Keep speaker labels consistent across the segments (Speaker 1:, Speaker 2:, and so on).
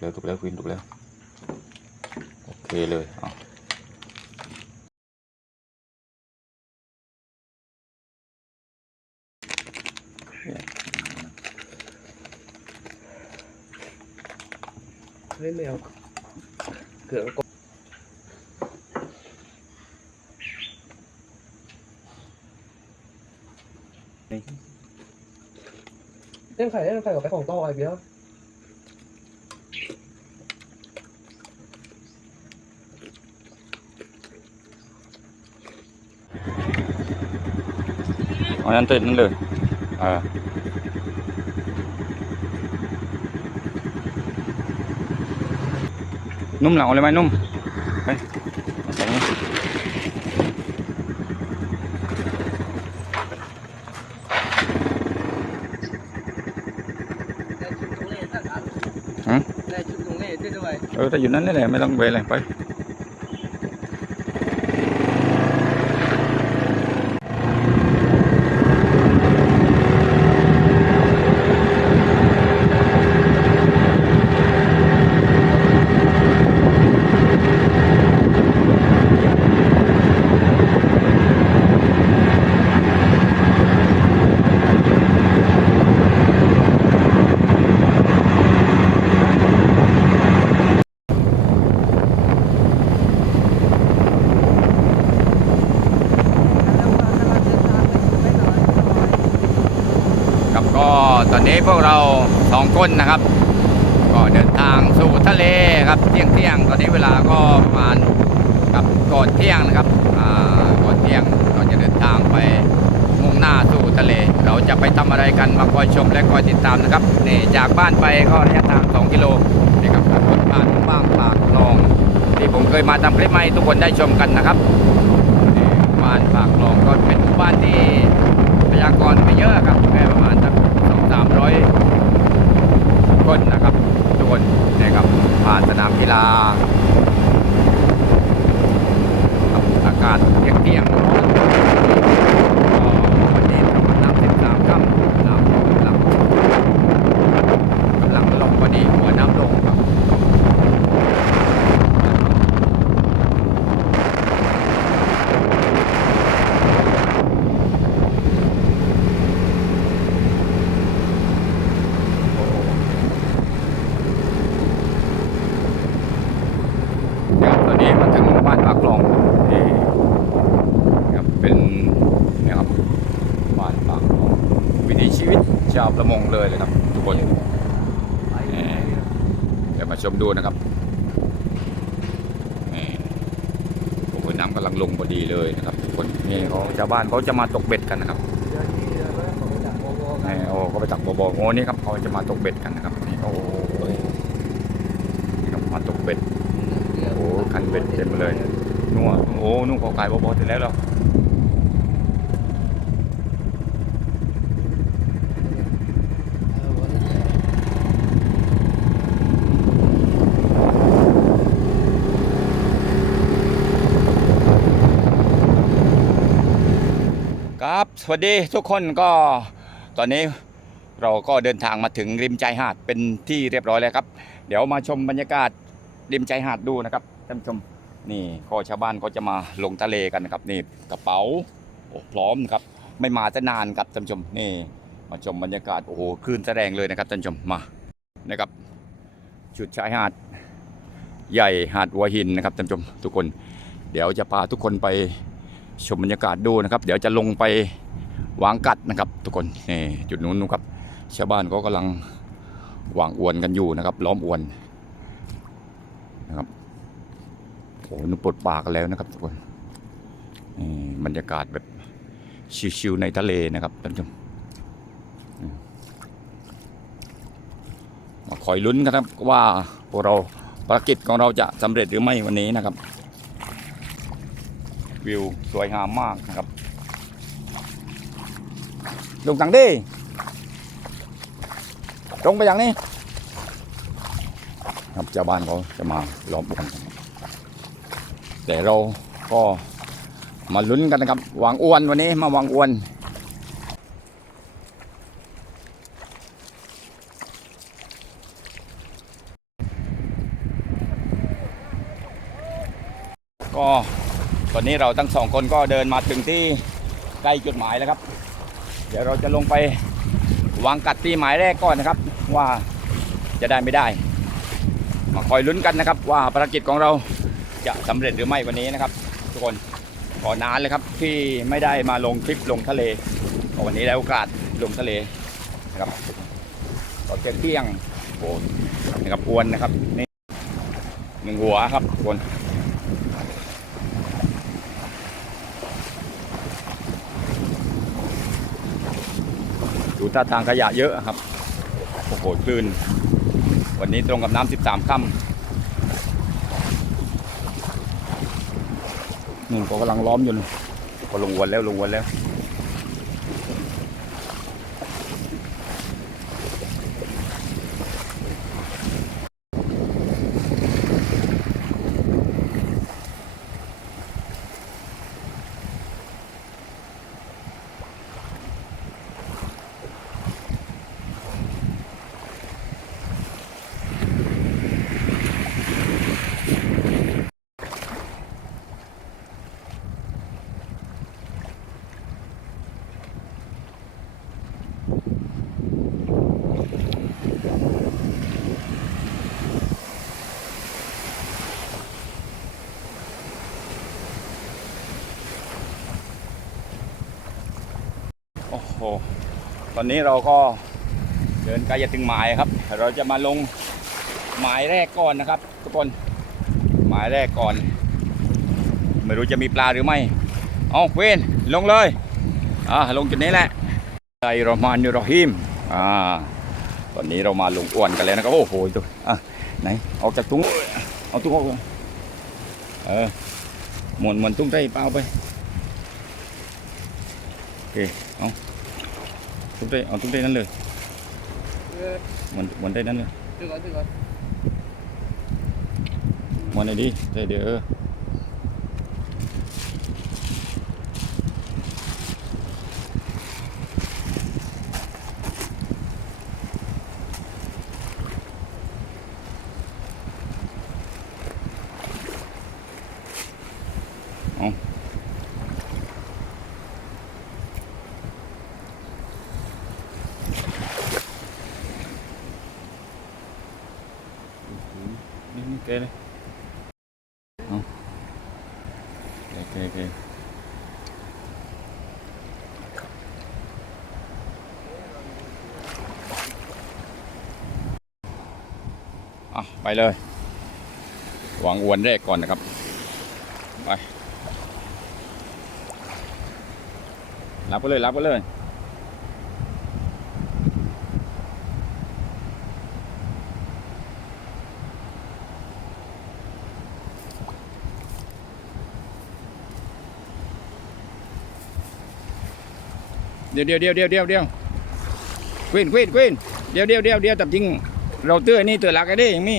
Speaker 1: แล้วถูกแล้วควินถูกแล้ว โอเคเลยอะ
Speaker 2: เล่นแมวเขื่อนก็เล่นไข่เล่นไข่กับไปของต่อไอ้เบี้ย
Speaker 1: เอานั้นติดนั่นเลยอ่านุ่มหลังเอาเลยไหมนุ่มไปเอาใส่นี่
Speaker 2: ได้ชุดตรงนี้ได้ด้วย
Speaker 1: เออถ้าอยู่นั้นนี่แหละไม่ต้องไปเลยไป ครับก็ตอ นี้พวกเราสองคนนะครับ ก็เดินทางสู่ทะเลครับเที่ยงเที่ยงตอนนี้เวลาก็ประมาณกับก่อนเที่ยงนะครับก่อนเที่ยงเราจะเดินทางไปมุ่งหน้าสู่ทะเล เราจะไปทำอะไรกันมาคอยชมและคอยติดตามนะครับนี่จากบ้านไปก็ระยะทาง 2 กิโลนี่ครับรถผ่านบ้างปากคลอง ที่ผมเคยมาทำคลิปให้ทุกคนได้ชมกันนะครับนี่บ้านปากคลองก็เป็นหมู่บ้านที่ประชากรไม่เยอะครับ แค่ประมาณสักสองสามร้อยคนนะครับทุกคนนะครับ ผ่านสนามกีฬาครับอากาศเที่ยงเที่ยงวันนี้ประมาณน้ำสิบสามค่ำกำลังกำลังลงพอดีหัวน้ำลงครับนะครับตอนนี้มาถึงหมู่บ้านปา กคลองที่นะครับเป็นนะครับบ้านปากคลองวิถีชีวิตชาวประมงเลยเลยครับ ทุกคนนี่เดี๋ยวมาชมดูนะครับนี่โอ้โหน้ำกำลังลงพอดีเลยนะครับ ทุกคนนี่เขาชาวบ้านเขาจะมาตกเบ็ดกันนะครับนี่โอ้ก็ไปตักบ่อๆโอ้นี่ครับเขาจะมาตกเบ็ดกันนะครับนี่โอ้ยนี่ครับมาตกเบ็ดโอ้คันเบ็ดเต็มเลย โอ้นู่นเขาขายบ่อๆเสร็จแล้วเรอครับ สวัสดีทุกคนก็ตอนนี้เราก็เดินทางมาถึงริมชายหาดเป็นที่เรียบร้อยแล้วครับ เดี๋ยวมาชมบรรยากาศริมชายหาดดูนะครับท่านผู้ชม นี่ก็ชาวบ้านก็จะมาลงทะเลกันนะครับนี่กระเป๋าโอ้พร้อมนะครับไม่มาจะนานครับท่านชมนี่ มาชมบรรยากาศโอ้โหคลื่นแสดงเลยนะครับท่านชมมานะครับจุดชายหาดใหญ่หาดหัวหินนะครับท่านชมทุกคน เดี๋ยวจะพาทุกคนไปชมบรรยากาศดูนะครับ เดี๋ยวจะลงไปวางกัดนะครับ ทุกคนนี่จุดนู้นนะครับชาวบ้านก็กำลังวางอวนกันอยู่นะครับ ล้อมอวนนะครับ โอ้โหนุ่ปลดปากันแล้วนะครับทุกคนนี่บรรยากาศแบบชิวๆในทะเลนะครับท่านผู้ชมมาคอยลุ้นกันครับว่าพวกเราภารกิจของเราจะสำเร็จหรือไม่วันนี้นะครับ วิวสวยงามมากนะครับลงตังดิตรงไปอย่างนี้ ครับเจ้าบ้านเขาจะมาล้อมวนกัน แต่เราก็มาลุ้นกันนะครับวางอ้วนวันนี้มาวางอ้วนก็ตอนนี้เราทั้งสองคนก็เดินมาถึงที่ใกล้จุดหมายแล้วครับ เดี๋ยวเราจะลงไปวางกัดตีหมายแรกก่อนนะครับ ว่าจะได้ไม่ได้ มาคอยลุ้นกันนะครับว่าภารกิจของเรา จะสำเร็จหรือไม่วันนี้นะครับ ทุกคนก่อนานเลยครับที่ไม่ได้มาลงคลิปลงทะเลก็วันนี้ได้โอกาสลงทะเลนะครับก็เที่ยงเที่ยงโอ้นะครับอวนนะครับนี่หนึ่งหัวครับทุกคนดูท่าทางขยะเยอะครับโอ้โหคลื่น วันนี้ตรงกับน้ำ13ค่ำ นี่เขากำลังล้อมอยู่นู่ก็ลงวนแล้วลงวนแล้ว โอ้โห ต อนนี้เราก็เดินใกล้จะถึงหมายครับ เราจะมาลงหมายแรกก่อนนะครับ ทุกคนหมายแรกก่อน ไม่รู้จะมีปลาหรือไม่เอาเวนลงเลยอ่าลงจุดนี้แหละไอรอมานยูรอฮิมอ่าตอนนี้เรามาลงอ้วนกันแล้วนะครับโอ้โหดูอะไหนออกจากถุงเอาถุงออกเออหมุนหมุนถุงได้เปล่าไปโอเคเอา ทุกได้เอาทุกได้นั่นเลย
Speaker 2: เออ
Speaker 1: หมันหมันได้นั่นเลย
Speaker 2: ถือก่อนถือก่อน
Speaker 1: หมันได้ดีได้เดี๋ยวเออเอานี่นี่เกเลยเอาโอเคโอเค อะไปเลย วางอวนแรกก่อนนะครับ ไปรับไปเลยรับไปเลยเดี๋ยวเดี๋ยวเดี๋ยวเดี๋ยวเดี๋ยวเดี๋ยวควินควินควินเดี๋ยวเดี๋ยวเดี๋ยวเดี๋ยวแต่จริง เราเตื้อนี่เตื้อหลักไอ้เด้ยังมี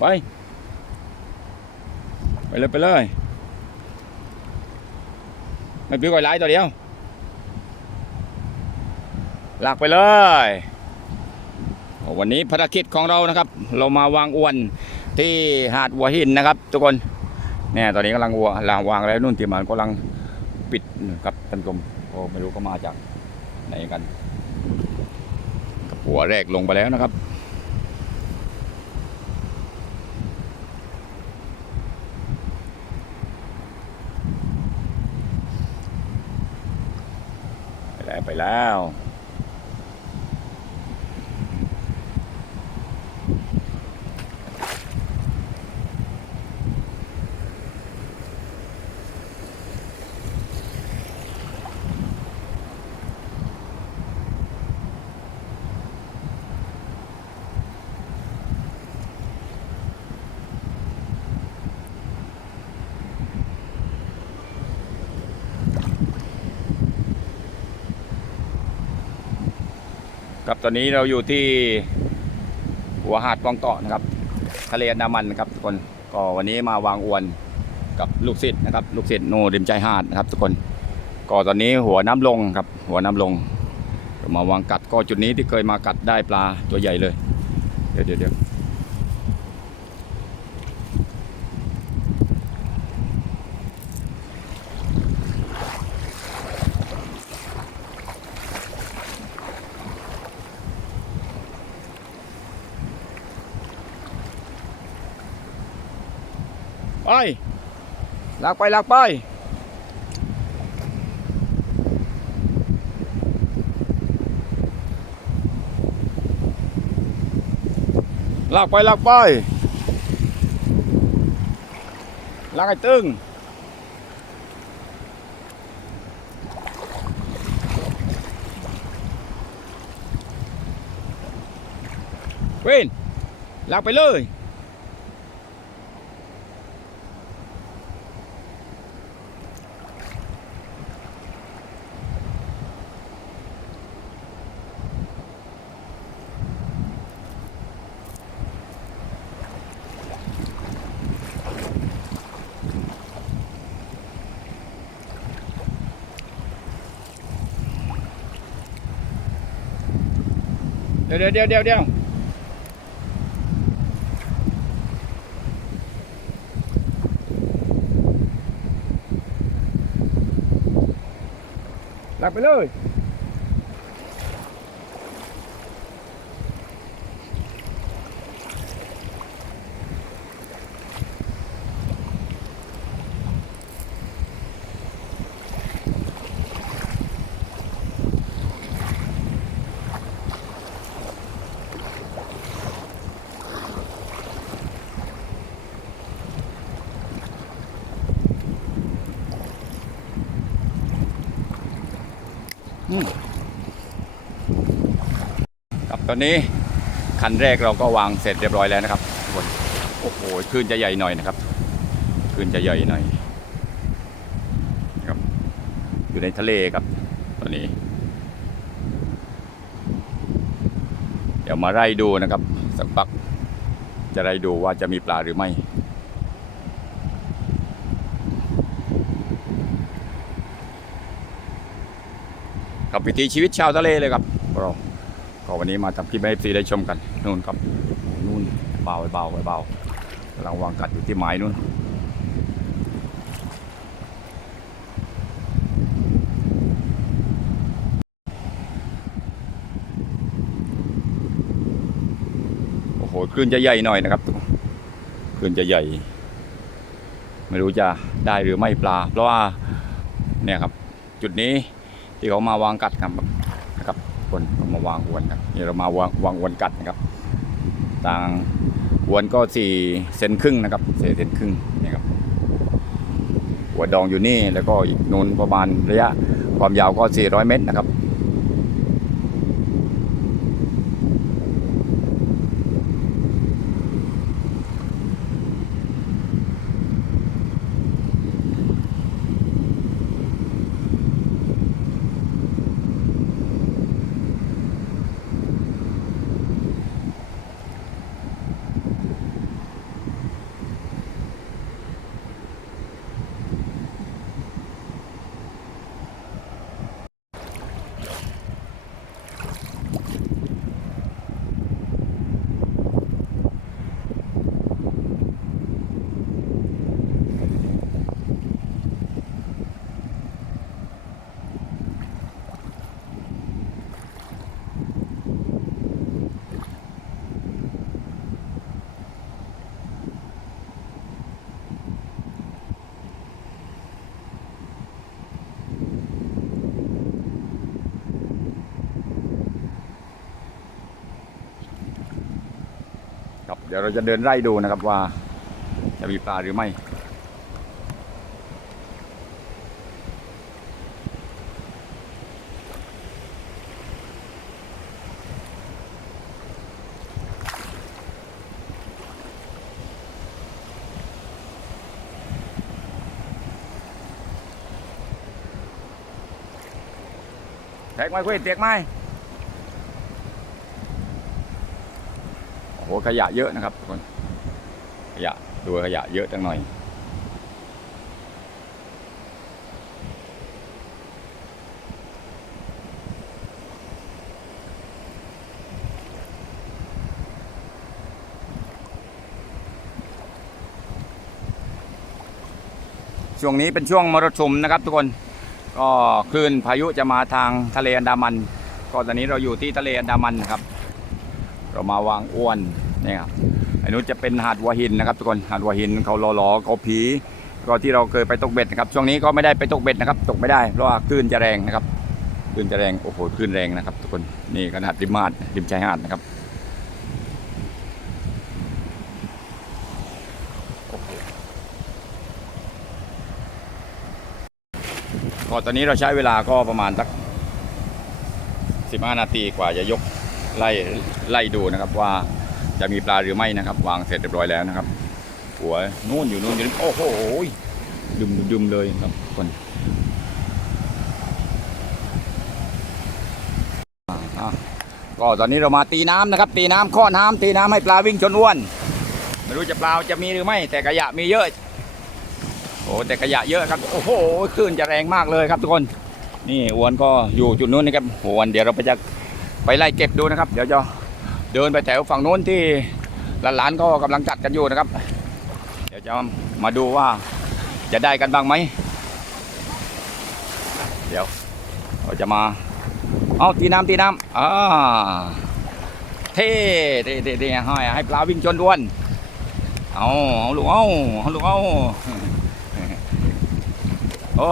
Speaker 1: ไป ไปเลยไปเลยไม่ปิ้วก่อยไล่ตัวเดียวหลากไปเลยวันนี้ภารกิจของเรานะครับ เรามาวางอวนที่หาดหัวหินนะครับ ทุกคน เนี่ยตอนนี้กำลังวัวลางวางแล้วนู่นที่มันกำลังปิดครับท่านชมโอ้ไม่รู้ก็มาจากไหนกัน หัวแรกลงไปแล้วนะครับไปแล้วไปแล้ว ครับ ตอนนี้เราอยู่ที่หัวหาดกองเกาะนะครับ ทะเลอันดามันนะครับทุกคน ก็วันนี้มาวางอวนกับลูกศิษย์นะครับ ลูกศิษย์โนริมใจหาดนะครับ ทุกคน ก็ตอนนี้หัวน้ำลงครับ หัวน้ำลง มาวางกัดก็จุดนี้ที่เคยมากัดได้ปลาตัวใหญ่เลย เดี๋ยวเดี๋ยวเดี๋ยวไป ลากไปลากไปลากไปลากไปลากให้ตึงเว้นลากไปเลย ดี๋ยวเดี๋ยวเดี๋ยวเดี๋ยวเดี๋ยวลากไปเลย อนนี้คันแรกเราก็วางเสร็จเรียบร้อยแล้วนะครับทุกคนโอ้โหคลื่นจะใหญ่หน่อยนะครับคลื่นจะใหญ่หน่อยครับ อยู่ในทะเลครับ ตอนนี้ เดี๋ยวมาไล่ดูนะครับ สักพักจะไล่ดูว่าจะมีปลาหรือไม่กับวิถีชีวิตชาวทะเลเลยครับเรา ก็วันนี้มาทำคลิปให้ซีได้ชมกันนู่นครับนู่นเบาเบาเบากำลังวางกัดอยู่ที่ไม้นู่นโอ้โหคลื่นจะใหญ่หน่อยนะครับคลื่นจะใหญ่ ไม่รู้จะได้หรือไม่ปลา เพราะว่าเนี่ยครับจุดนี้ที่เขามาวางกัดครับน คนมาวางอวนครับนี่เรามาวางวางอวนกัดนะครับต่างอวนก็สี่เซนครึ่งนะครับสี่เซนครึ่งนี่ครับหัวดองอยู่นี่แล้วก็อีกนูนประมาณระยะความยาวก็ 400 เมตรนะครับ ดี๋ยวเราจะเดินไล่ดูนะครับว่าจะมีปลาหรือไม่แตกไหมคุยแตกไหม ขยะเยอะนะครับคนขยะตัวขยะเยอะจังหน่อย ช่วงนี้เป็นช่วงมรสุมนะครับทุกคนก็คลื่นพายุจะมาทางทะเลอันดามันก็ตอนนี้เราอยู่ที่ทะเลอันดามันครับ เรามาวางอ้วน นี่ครับอันนู้นจะเป็นหาดหัวหินนะครับทุกคนหาดหัวหินเขาลอหลอเขาผี ก็ที่เราเคยไปตกเบ็ดนะครับช่วงนี้ก็ไม่ได้ไปตกเบ็ดนะครับ ตกไม่ได้เพราะว่าคลื่นจะแรงนะครับคลื่นจะแรงโอ้โหคลื่นแรงนะครับ ทุกคนนี่ขนาดริมหาดริมชายหาดนะครับก็ตอนนี้เราใช้เวลาก็ประมาณสัก15 นาทีกว่าจะยกไล่ไล่ดูนะครับว่า จะมีปลาหรือไม่นะครับ วางเสร็จเรียบร้อยแล้วนะครับ หัวนู่นอยู่นู่นอยู่นี่โอ้โหดึมดึมเลยครับทุกคนก็ตอนนี้เรามาตีน้ำนะครับ ตีน้ำข้อน้ำตีน้ำให้ปลาวิ่งจนอ้วนไม่รู้จะปลาจะมีหรือไม่ แต่ขยะมีเยอะโอ้แต่ขยะเยอะครับโอ้โหคลื่นจะแรงมากเลยครับทุกคน นี่อวนก็อยู่จุดนู้นนะครับอวนเดี๋ยวเราไปจะไปไล่เก็บดูนะครับ เดี๋ยวจะ เดินไปแถวฝั่งนู้นที่หลานๆก็กำลังจัดกันอยู่นะครับ เดี๋ยวจะมาดูว่าจะได้กันบ้างไหม เดี๋ยวเราจะมาเอาตีน้ำตีน้ำอ่าเท่เท่เท่เท่ให้ให้ปลาวิ่งจนอ้วนเอาเอาลูกเอาเอาลูกเอาโอ้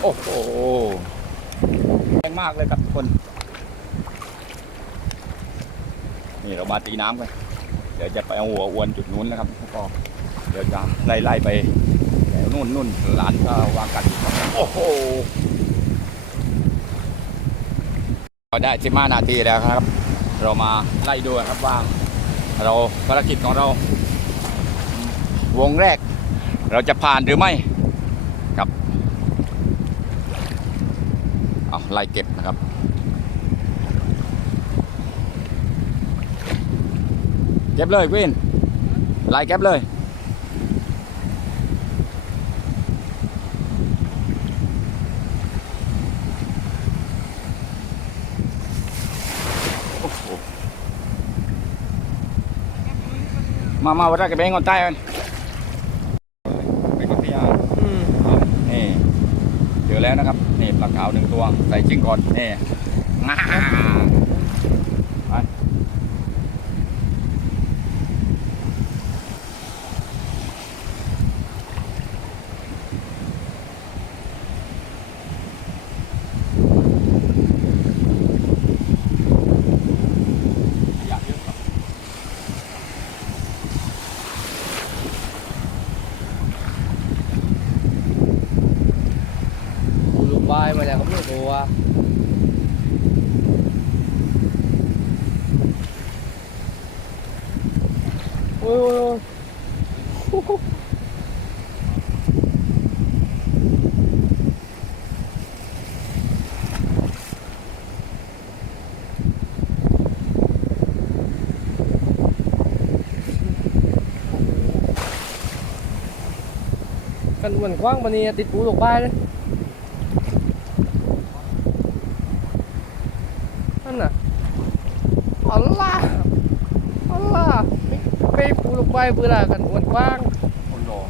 Speaker 1: โอ้โห แรงมากเลยครับทุกคน นี่เรามาตีน้ำกัน เดี๋ยวจะไปเอาหัวอวนจุดนู้นนะครับแล้วก็เดี๋ยวจะไล่ไล่ไปแถวนู่นนู่นหลานก็วางกันโอ้โหเราได้สิบห้านาทีแล้วครับ เรามาไล่ดูครับว่าเราภารกิจของเรา วงแรก เราจะผ่านหรือไม่ครับเอา ไล่เก็บนะครับเก็บเลยวินไล่เก็บเลยมามาวัดกระเบงก่อนใต้กันไปกับพี่ยา
Speaker 2: อืม
Speaker 1: นี่เจอแล้วนะครับ กาขาวหนึ่งตัวใส่จิ้งก่อนนี่งาไปอยากเยอะครับ
Speaker 2: กูลูกบายมาแล้วก็ไม่รู้ว่าโอ้ยโอ้ยโอ้ย กันเหมือนคว้างปะเนี่ยติดปูลูกบายเลยนั่นน่ะอัลลาห์อัลลาห์ไปปูลงไปเบื่อกันอ้วนกว้าง
Speaker 1: คนรอ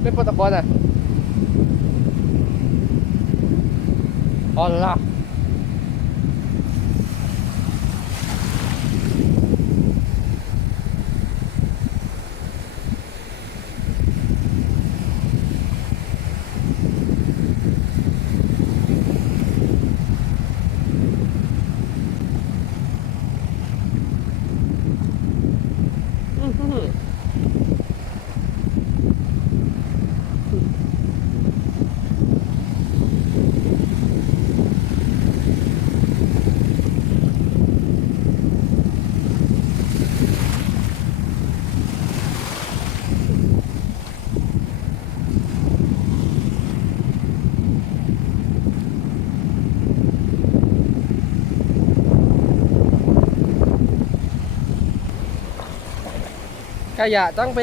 Speaker 2: เล่นโปรตบอลอะ อัลลอฮ์ ขยะต้องไป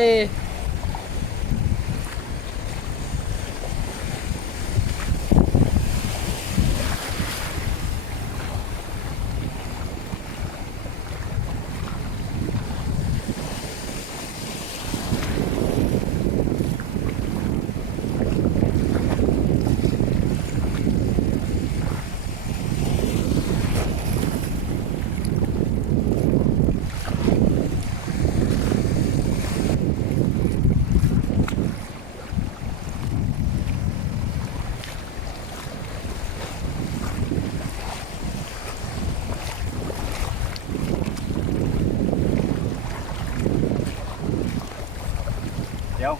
Speaker 1: เดี๋ยว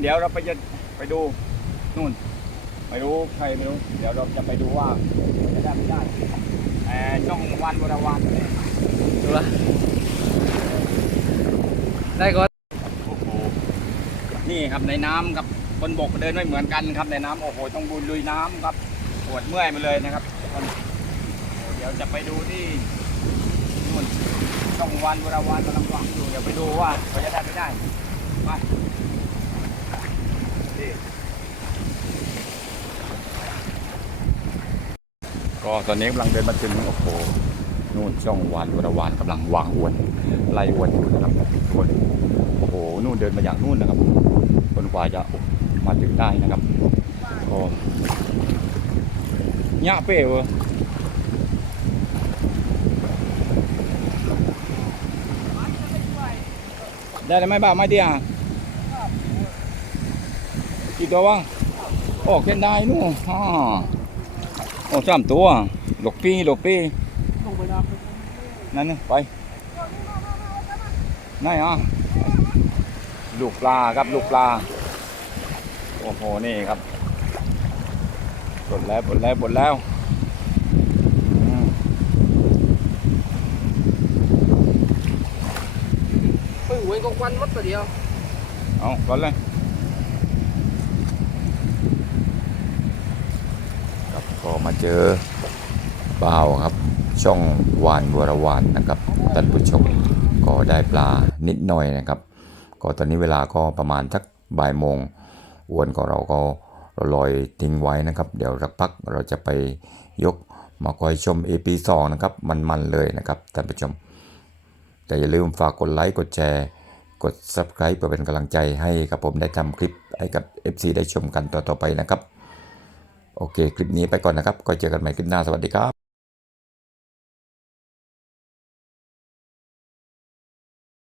Speaker 1: เว้นเดี๋ยวเราไปจะไปดูนู่น ไม่รู้ใครไม่รู้ เดี๋ยวเราจะไปดูว่าจะได้ไม่ได้แต่ช่องวันวรวันเนี่ย
Speaker 2: ดูละได้ก่อน
Speaker 1: โอ้โหนี่ครับในน้ำกับบนบกเดินไม่เหมือนกันครับในน้ำโอ้โหต้องบุญลุยน้ำครับปวดเมื่อยมาเลยนะครับเดี๋ยวจะไปดูที่นู่นช่องวันวรวันกำลังวางอยู่เดี๋ยวไปดูว่าเขาจะได้ไม่ได้ไป ก็ตอนนี้กำลังเดินมาถึงโอ้โหนู่นช่องวันวรวันกำลังวางอวนไล่อวนอยู่นะครับคนโอ้โหนู่นเดินมาอย่างนู่นนะครับคนกว่าจะมาถึงได้นะครับโอ้ยะเป้เวอได้ไหมบ้าไม่ดียกี่ตัววะโอ้เข็นได้นู่นอ่า โอ้สามตัวหลกปีหลกปี
Speaker 2: ลงไปน้
Speaker 1: นั่นนี่ไปไหนอะลูกปลาครับลูกปลา โอ้โห นี่ครับบดแล้วบดแล้วบดแล้วอืมำ
Speaker 2: ไปหวยกองควันมัดตัวเดียว
Speaker 1: เอาก่อนเลยครับ ก็มาเจอบ่าวครับ ช่องวานวรวานนะครับท่านผู้ชมก็ได้ปลานิดหน่อยนะครับ ก็ตอนนี้เวลาก็ประมาณสักบ่ายโมงอวนของเราก็ลอยทิ้งไว้นะครับ เดี๋ยวสักพักเราจะไปยกมาคอยชม AP 2นะครับ มันๆเลยนะครับท่านผู้ชม แต่อย่าลืมฝากกดไลค์กดแชร์กด Subscribe เพื่อเป็นกำลังใจให้กับผมได้ทำคลิปให้กับ FC ได้ชมกันต่อๆไปนะครับ โอเค คลิปนี้ไปก่อนนะครับก็เจอกันใหม่คลิปหน้าสวัสดีครับ